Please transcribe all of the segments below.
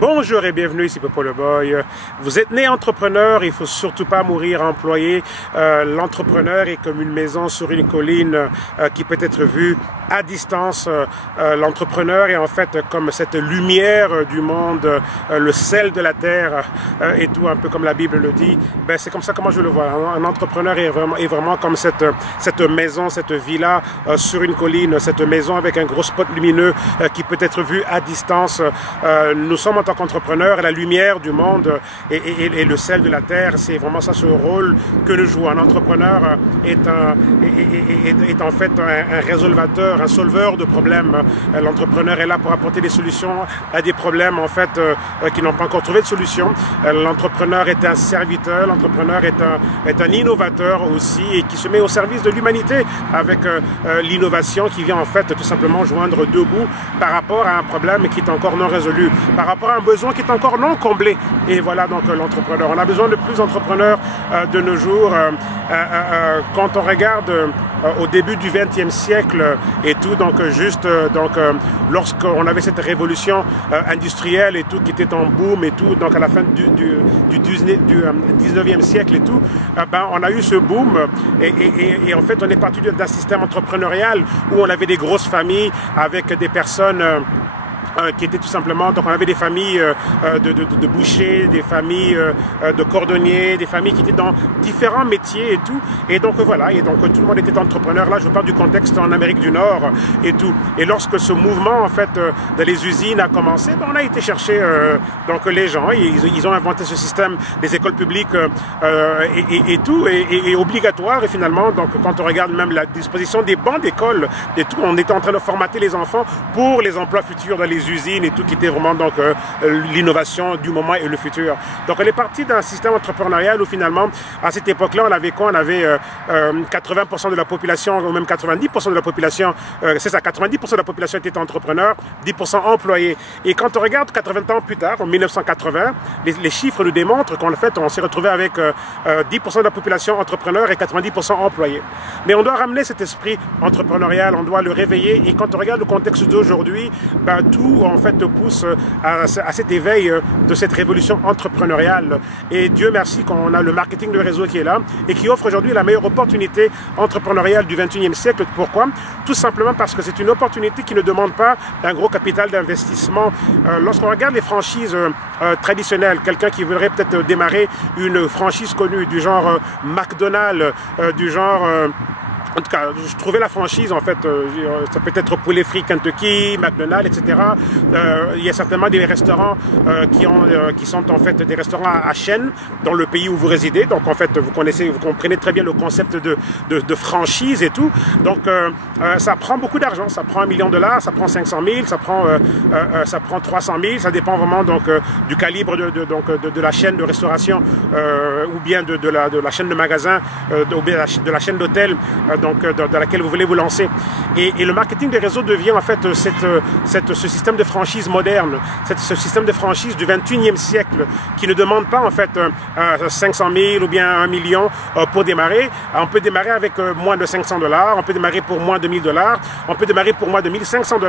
Bonjour et bienvenue, ici Popo le Boy. Vous êtes né entrepreneur, il ne faut surtout pas mourir employé. L'entrepreneur est comme une maison sur une colline qui peut être vue à distance. L'entrepreneur est en fait comme cette lumière du monde, le sel de la terre et tout, un peu comme la Bible le dit. Ben, c'est comme ça que moi je le vois. Un entrepreneur est vraiment comme cette maison, cette villa sur une colline, cette maison avec un gros spot lumineux qui peut être vu à distance. Nous sommes en tant qu'entrepreneur la lumière du monde et le sel de la terre. C'est vraiment ça ce rôle que nous jouons. Un entrepreneur est en fait un résolvateur, un solveur de problèmes. L'entrepreneur est là pour apporter des solutions à des problèmes en fait qui n'ont pas encore trouvé de solution. L'entrepreneur est un serviteur, l'entrepreneur est un innovateur aussi et qui se met au service de l'humanité avec l'innovation qui vient en fait tout simplement joindre deux bouts par rapport à un problème qui est encore non résolu, par rapport à un besoin qui est encore non comblé. Et voilà donc l'entrepreneur. On a besoin de plus d'entrepreneurs de nos jours. Quand on regarde au début du XXe siècle et tout, donc lorsqu'on avait cette révolution industrielle et tout qui était en boom et tout, donc à la fin du 19e siècle et tout, on a eu ce boom et en fait on est parti d'un système entrepreneurial où on avait des grosses familles avec des personnes qui étaient tout simplement, donc on avait des familles de bouchers, des familles de cordonniers, des familles qui étaient dans différents métiers et tout, et donc voilà, et donc tout le monde était entrepreneur. Là je parle du contexte en Amérique du Nord et tout, et lorsque ce mouvement en fait dans les usines a commencé, on a été chercher donc les gens, ils ont inventé ce système des écoles publiques et tout, et obligatoire, et finalement donc quand on regarde même la disposition des bancs d'école et tout, on était en train de formater les enfants pour les emplois futurs dans les usines et tout, qui était vraiment donc l'innovation du moment et le futur. Donc on est parti d'un système entrepreneurial où finalement à cette époque-là on avait quoi? On avait 80% de la population ou même 90% de la population, c'est ça, 90% de la population était entrepreneur, 10% employés. Et quand on regarde 80 ans plus tard, en 1980, les chiffres nous démontrent qu'en fait on s'est retrouvé avec 10% de la population entrepreneur et 90% employés. Mais on doit ramener cet esprit entrepreneurial, on doit le réveiller, et quand on regarde le contexte d'aujourd'hui, tout en fait pousse à cet éveil de cette révolution entrepreneuriale. Et Dieu merci qu'on a le marketing de réseau qui est là et qui offre aujourd'hui la meilleure opportunité entrepreneuriale du 21e siècle. Pourquoi? Tout simplement parce que c'est une opportunité qui ne demande pas un gros capital d'investissement. Lorsqu'on regarde les franchises traditionnelles, quelqu'un qui voudrait peut-être démarrer une franchise connue du genre McDonald's, du genre... En tout cas, je trouvais la franchise, en fait, ça peut être Poulet Frit, Kentucky, McDonald's, etc. Il y a certainement des restaurants qui sont en fait des restaurants à chaîne dans le pays où vous résidez. Donc, en fait, vous comprenez très bien le concept de franchise et tout. Donc, ça prend beaucoup d'argent. Ça prend $1 million, ça prend 500 000, ça prend 300 000. Ça dépend vraiment donc du calibre de la chaîne de restauration ou bien de la chaîne de magasins ou bien de la chaîne d'hôtels. Dans laquelle vous voulez vous lancer. Et le marketing des réseaux devient en fait ce système de franchise moderne, ce système de franchise du 21e siècle qui ne demande pas en fait 500 000 ou bien 1 million pour démarrer. On peut démarrer avec moins de $500, on peut démarrer pour moins de $1000, on peut démarrer pour moins de $1500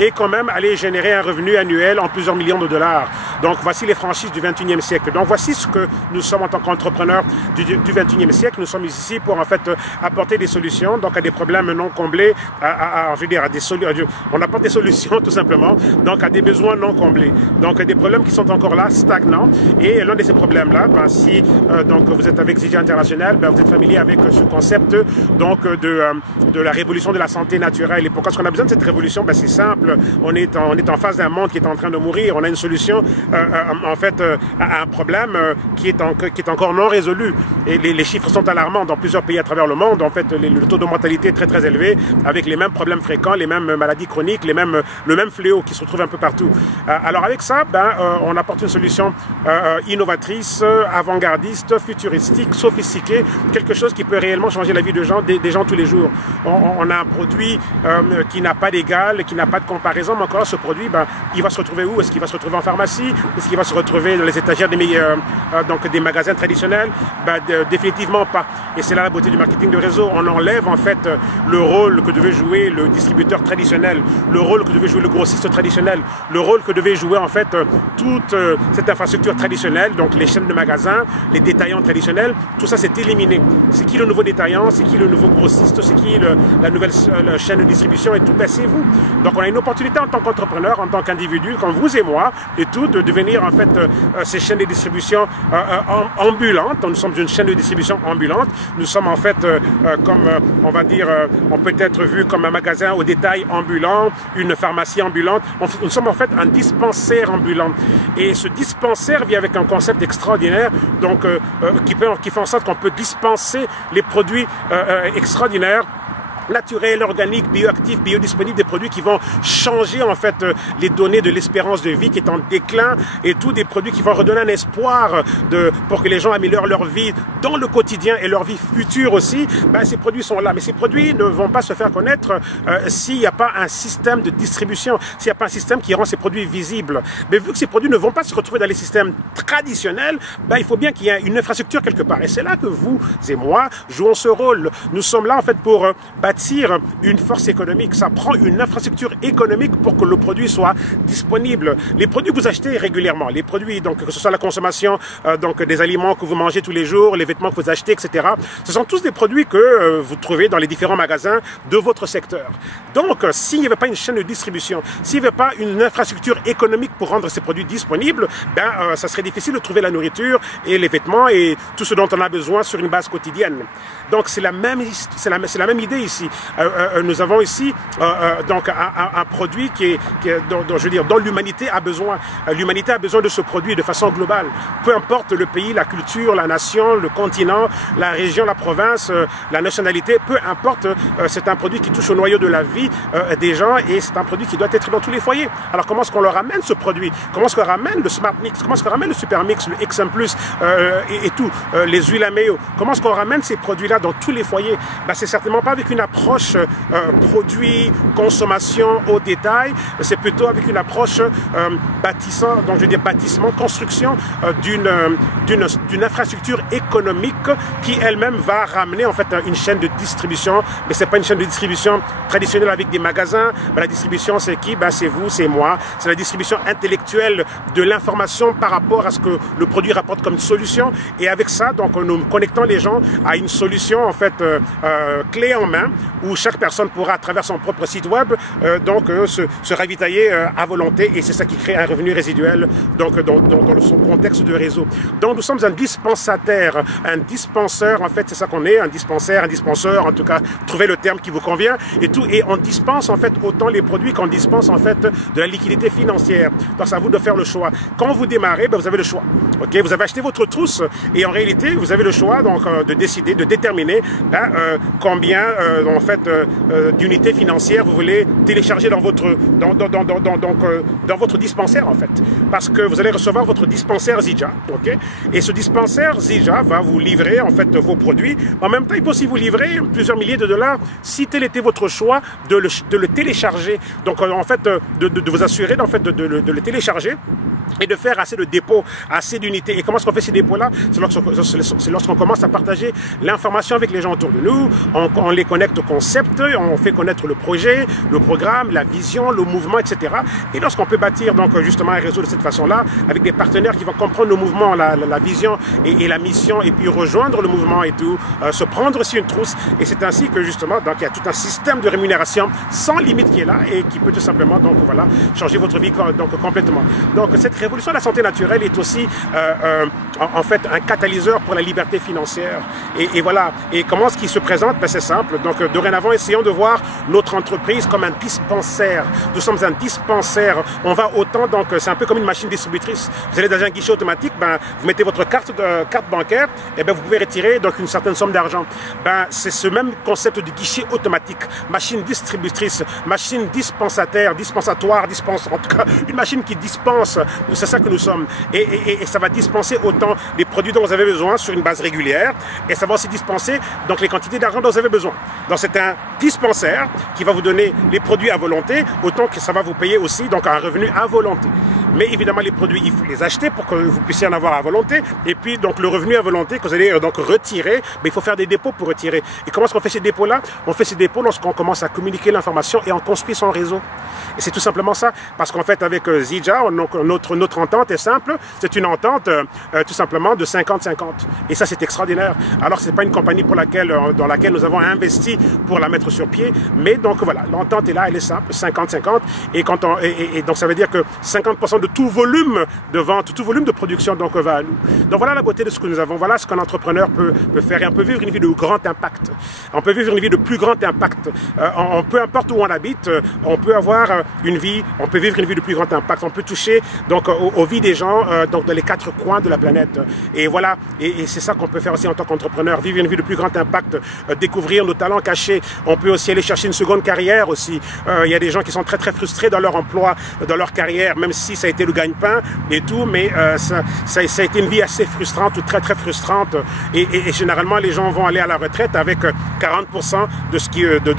et quand même aller générer un revenu annuel en plusieurs millions de dollars. Donc voici les franchises du 21e siècle. Donc voici ce que nous sommes en tant qu'entrepreneurs du 21e siècle. Nous sommes ici pour en fait apporter des solutions donc à des problèmes non comblés, on apporte des solutions tout simplement, donc à des besoins non comblés, donc des problèmes qui sont encore là, stagnants. Et l'un de ces problèmes-là, si donc vous êtes avec Zidja International, vous êtes familier avec ce concept donc de la révolution de la santé naturelle. Et pourquoi est-ce qu'on a besoin de cette révolution? C'est simple, on est en face d'un monde qui est en train de mourir, on a une solution en fait à un problème qui est encore non résolu. Et les chiffres sont alarmants dans plusieurs pays à travers le monde. En fait, le taux de mortalité est très très élevé, avec les mêmes problèmes fréquents, les mêmes maladies chroniques, le même fléau qui se retrouve un peu partout. Alors avec ça, on apporte une solution innovatrice, avant-gardiste, futuristique, sophistiquée, quelque chose qui peut réellement changer la vie des gens tous les jours. On a un produit qui n'a pas d'égal, qui n'a pas de comparaison, mais encore ce produit, il va se retrouver où? Est-ce qu'il va se retrouver en pharmacie? Est-ce qu'il va se retrouver dans les étagères des magasins traditionnels? Définitivement pas. Et c'est là la beauté du marketing de réseau. On enlève enlève en fait le rôle que devait jouer le distributeur traditionnel, le rôle que devait jouer le grossiste traditionnel, le rôle que devait jouer en fait toute cette infrastructure traditionnelle, donc les chaînes de magasins, les détaillants traditionnels, tout ça s'est éliminé. C'est qui le nouveau détaillant, c'est qui le nouveau grossiste, c'est qui la nouvelle chaîne de distribution et tout, ben c'est vous. Donc on a une opportunité en tant qu'entrepreneur, en tant qu'individu, comme vous et moi, et tout, de devenir en fait ces chaînes de distribution ambulantes. Nous sommes une chaîne de distribution ambulante. Nous sommes en fait comme, on va dire, on peut être vu comme un magasin au détail ambulant, une pharmacie ambulante. Nous sommes en fait un dispensaire ambulant. Et ce dispensaire vient avec un concept extraordinaire, donc qui fait en sorte qu'on peut dispenser les produits extraordinaires, naturels, organiques, bioactifs, biodisponibles, des produits qui vont changer en fait les données de l'espérance de vie qui est en déclin, et tous des produits qui vont redonner un espoir pour que les gens améliorent leur vie dans le quotidien et leur vie future aussi. Ben, ces produits sont là, mais ces produits ne vont pas se faire connaître s'il n'y a pas un système de distribution, s'il n'y a pas un système qui rend ces produits visibles. Mais vu que ces produits ne vont pas se retrouver dans les systèmes traditionnels, ben, il faut bien qu'il y ait une infrastructure quelque part. Et c'est là que vous et moi jouons ce rôle. Nous sommes là en fait pour bâtir une force économique. Ça prend une infrastructure économique pour que le produit soit disponible. Les produits que vous achetez régulièrement, les produits, donc que ce soit la consommation donc des aliments que vous mangez tous les jours, les vêtements que vous achetez, etc. Ce sont tous des produits que vous trouvez dans les différents magasins de votre secteur. Donc, s'il n'y avait pas une chaîne de distribution, s'il n'y avait pas une infrastructure économique pour rendre ces produits disponibles, ben, ça serait difficile de trouver la nourriture et les vêtements et tout ce dont on a besoin sur une base quotidienne. Donc, c'est la même idée ici. Nous avons ici donc un produit dont je veux dire, dont l'humanité a besoin. L'humanité a besoin de ce produit de façon globale. Peu importe le pays, la culture, la nation, le continent, la région, la province, la nationalité, peu importe, c'est un produit qui touche au noyau de la vie des gens et c'est un produit qui doit être dans tous les foyers. Alors comment est-ce qu'on leur ramène ce produit? Comment est-ce qu'on ramène le Smart Mix? Comment est-ce qu'on ramène le Super Mix, le XM+, et tout, les huiles à mayo? Comment est-ce qu'on ramène ces produits-là dans tous les foyers? Ben, c'est certainement pas avec une approche produit, consommation au détail, c'est plutôt avec une approche bâtissant, donc je veux dire bâtissement, construction d'une infrastructure économique qui elle-même va ramener en fait une chaîne de distribution, mais c'est pas une chaîne de distribution traditionnelle avec des magasins. Ben, la distribution c'est qui? Ben, c'est vous, c'est moi, c'est la distribution intellectuelle de l'information par rapport à ce que le produit rapporte comme solution, et avec ça donc nous connectons les gens à une solution en fait clé en main, où chaque personne pourra à travers son propre site web se ravitailler à volonté, et c'est ça qui crée un revenu résiduel donc dans son contexte de réseau. Donc nous sommes un dispensataire, un dispenseur en fait, c'est ça qu'on est, un dispensaire, un dispenseur, en tout cas trouvez le terme qui vous convient, et tout, et on dispense en fait autant les produits qu'on dispense en fait de la liquidité financière. Donc c'est à vous de faire le choix. Quand vous démarrez, ben, vous avez le choix. Ok, vous avez acheté votre trousse et en réalité vous avez le choix donc de décider, de déterminer combien en fait d'unités financières vous voulez télécharger dans votre dispensaire en fait, parce que vous allez recevoir votre dispensaire Zija, ok, et ce dispensaire Zija va vous livrer en fait vos produits. En même temps, il peut aussi vous livrer plusieurs milliers de dollars si tel était votre choix de le télécharger. Donc en fait de vous assurer en fait de le télécharger et de faire assez de dépôts, assez d'unités. Et comment est-ce qu'on fait ces dépôts-là? C'est lorsqu'on commence à partager l'information avec les gens autour de nous, on les connecte au concept, on fait connaître le projet, le programme, la vision, le mouvement, etc. Et lorsqu'on peut bâtir donc justement un réseau de cette façon-là, avec des partenaires qui vont comprendre le mouvement, la vision et la mission, et puis rejoindre le mouvement et tout, se prendre aussi une trousse. Et c'est ainsi que justement, donc il y a tout un système de rémunération sans limite qui est là et qui peut tout simplement donc voilà changer votre vie donc complètement. Donc cette révolution de la santé naturelle est aussi en fait un catalyseur pour la liberté financière. Et voilà. Et comment est-ce qu'il se présente? Ben, c'est simple. Donc dorénavant, essayons de voir notre entreprise comme un dispensaire. Nous sommes un dispensaire. On va autant, donc c'est un peu comme une machine distributrice. Vous allez dans un guichet automatique, ben, vous mettez votre carte bancaire, et ben, vous pouvez retirer donc une certaine somme d'argent. Ben, c'est ce même concept de guichet automatique, machine distributrice, machine dispensatoire, en tout cas une machine qui dispense. C'est ça que nous sommes. Et ça va dispenser autant les produits dont vous avez besoin sur une base régulière, et ça va aussi dispenser donc les quantités d'argent dont vous avez besoin. Donc c'est un dispensaire qui va vous donner les produits à volonté, autant que ça va vous payer aussi donc un revenu à volonté. Mais évidemment, les produits, il faut les acheter pour que vous puissiez en avoir à volonté. Et puis, donc, le revenu à volonté que vous allez donc retirer, mais il faut faire des dépôts pour retirer. Et comment est-ce qu'on fait ces dépôts-là? On fait ces dépôts lorsqu'on commence à communiquer l'information et on construit son réseau. Et c'est tout simplement ça. Parce qu'en fait, avec Zidja, notre entente est simple. C'est une entente tout simplement de 50-50. Et ça, c'est extraordinaire. Alors, c'est pas une compagnie dans laquelle nous avons investi pour la mettre sur pied. Mais donc, voilà, l'entente est là, elle est simple, 50-50. Et donc, ça veut dire que 50% de tout volume de vente, tout volume de production donc, va à nous. Donc, voilà la beauté de ce que nous avons. Voilà ce qu'un entrepreneur peut faire. Et on peut vivre une vie de grand impact. On peut vivre une vie de plus grand impact. Peu importe où on habite, on peut avoir une vie, on peut vivre une vie de plus grand impact. On peut toucher donc aux vies des gens donc dans les 4 coins de la planète. Et voilà, et c'est ça qu'on peut faire aussi en tant qu'entrepreneur, vivre une vie de plus grand impact, découvrir nos talents cachés. On peut aussi aller chercher une seconde carrière aussi. Il y a des gens qui sont très très frustrés dans leur emploi, dans leur carrière, même si ça a été le gagne-pain et tout, mais ça a été une vie assez frustrante ou très très frustrante. Et généralement, les gens vont aller à la retraite avec 40% de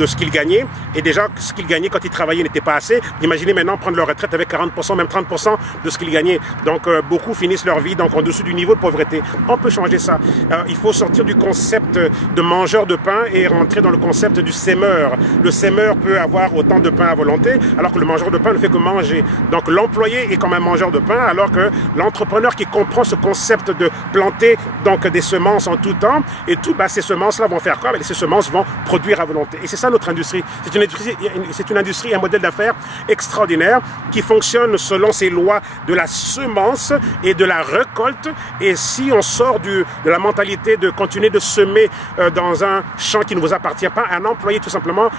ce qu'ils gagnaient. Et déjà, ce qu'ils gagnaient quand ils travaillaient n'était pas assez. Imaginez maintenant prendre leur retraite avec 40%, même 30% de ce qu'ils gagnaient. Donc, beaucoup finissent leur vie donc en dessous du niveau de pauvreté. On peut changer ça. Il faut sortir du concept de mangeur de pain et rentrer dans le concept du sémeur. Le sémeur peut avoir autant de pain à volonté, alors que le mangeur de pain ne fait que manger. Donc, l'employé est comme un mangeur de pain, alors que l'entrepreneur qui comprend ce concept de planter donc des semences en tout temps, et tout, ces semences-là vont faire quoi? Ces semences vont produire à volonté. Et c'est ça notre industrie. C'est une industrie, un modèle d'affaires extraordinaire qui fonctionne selon ces lois de la semence et de la récolte. Et si on sort de la mentalité de continuer de semer dans un champ qui ne vous appartient pas, un employé tout simplement,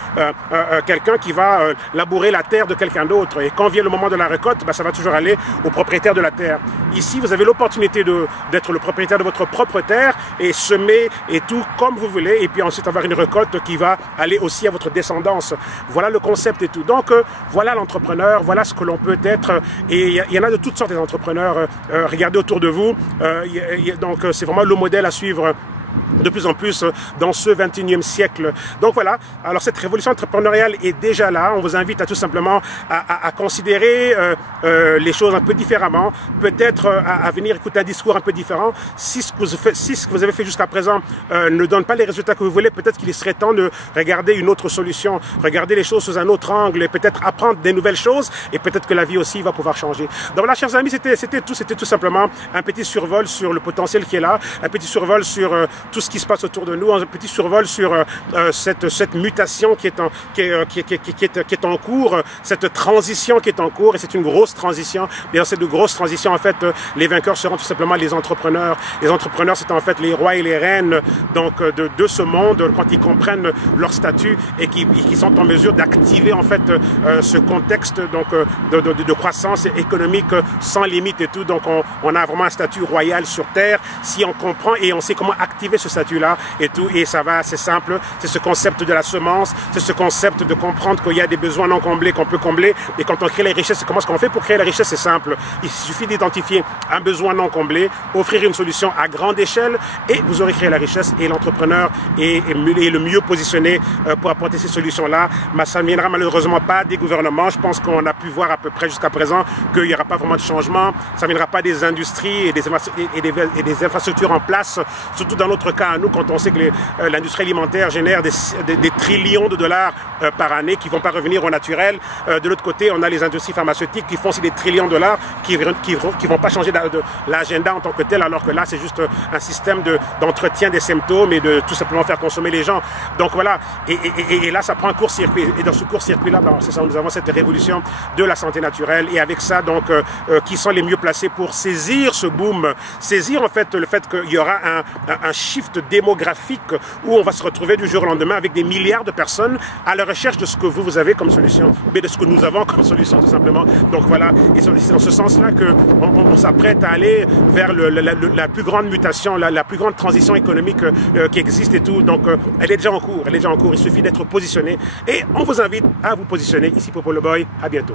quelqu'un qui va labourer la terre de quelqu'un d'autre. Et quand vient le moment de la récolte, ça va toujours aller au propriétaire de la terre. Ici, vous avez l'opportunité d'être le propriétaire de votre propre terre et semer et tout comme vous voulez. Et puis ensuite avoir une récolte qui va aller aussi à votre descendance. Voilà le concept et tout. Donc, voilà l'entrepreneur, voilà ce que l'on peut être. Et il y en a de toutes sortes des entrepreneurs. Regardez autour de vous. Donc, c'est vraiment le modèle à suivre de plus en plus dans ce 21e siècle. Donc voilà, alors cette révolution entrepreneuriale est déjà là. On vous invite à tout simplement à considérer les choses un peu différemment, peut-être à venir écouter un discours un peu différent. Si ce que vous avez fait jusqu'à présent ne donne pas les résultats que vous voulez, peut-être qu'il serait temps de regarder une autre solution, regarder les choses sous un autre angle et peut-être apprendre des nouvelles choses et peut-être que la vie aussi va pouvoir changer. Donc voilà, chers amis, c'était tout simplement un petit survol sur le potentiel qui est là, un petit survol sur tout ce qui se passe autour de nous, un petit survol sur cette mutation qui est en cours, cette transition qui est en cours, et c'est une grosse transition. Et dans cette grosse transition, en fait, les vainqueurs seront tout simplement les entrepreneurs. Les entrepreneurs, c'est en fait les rois et les reines donc de ce monde, quand ils comprennent leur statut et qui sont en mesure d'activer en fait ce contexte donc de croissance économique sans limite et tout. Donc on a vraiment un statut royal sur terre si on comprend et on sait comment activer ce statut-là et tout, et ça va, c'est simple, c'est ce concept de la semence, c'est ce concept de comprendre qu'il y a des besoins non comblés qu'on peut combler, et quand on crée les richesses, comment est-ce qu'on fait pour créer la richesse? C'est simple, il suffit d'identifier un besoin non comblé, offrir une solution à grande échelle, et vous aurez créé la richesse, et l'entrepreneur est le mieux positionné pour apporter ces solutions-là. Mais ça ne viendra malheureusement pas des gouvernements. Je pense qu'on a pu voir à peu près jusqu'à présent qu'il n'y aura pas vraiment de changement, ça ne viendra pas des industries et des infrastructures en place, surtout dans notre cas à nous, quand on sait que l'industrie alimentaire génère des trillions de dollars par année qui ne vont pas revenir au naturel. De l'autre côté, on a les industries pharmaceutiques qui font aussi des trillions de dollars qui vont pas changer l'agenda en tant que tel, alors que là, c'est juste un système d'entretien des symptômes et de tout simplement faire consommer les gens. Donc voilà, et là, ça prend un court-circuit. Et dans ce court-circuit-là, c'est ça, nous avons cette révolution de la santé naturelle. Et avec ça, donc, qui sont les mieux placés pour saisir ce boom, saisir en fait le fait qu'il y aura un shift démographique où on va se retrouver du jour au lendemain avec des milliards de personnes à la recherche de ce que vous avez comme solution, mais de ce que nous avons comme solution tout simplement. Donc voilà, et c'est dans ce sens-là qu'on s'apprête à aller vers la plus grande mutation, la plus grande transition économique qui existe et tout. Donc elle est déjà en cours, il suffit d'être positionné et on vous invite à vous positionner. Ici Popo le Boy, à bientôt.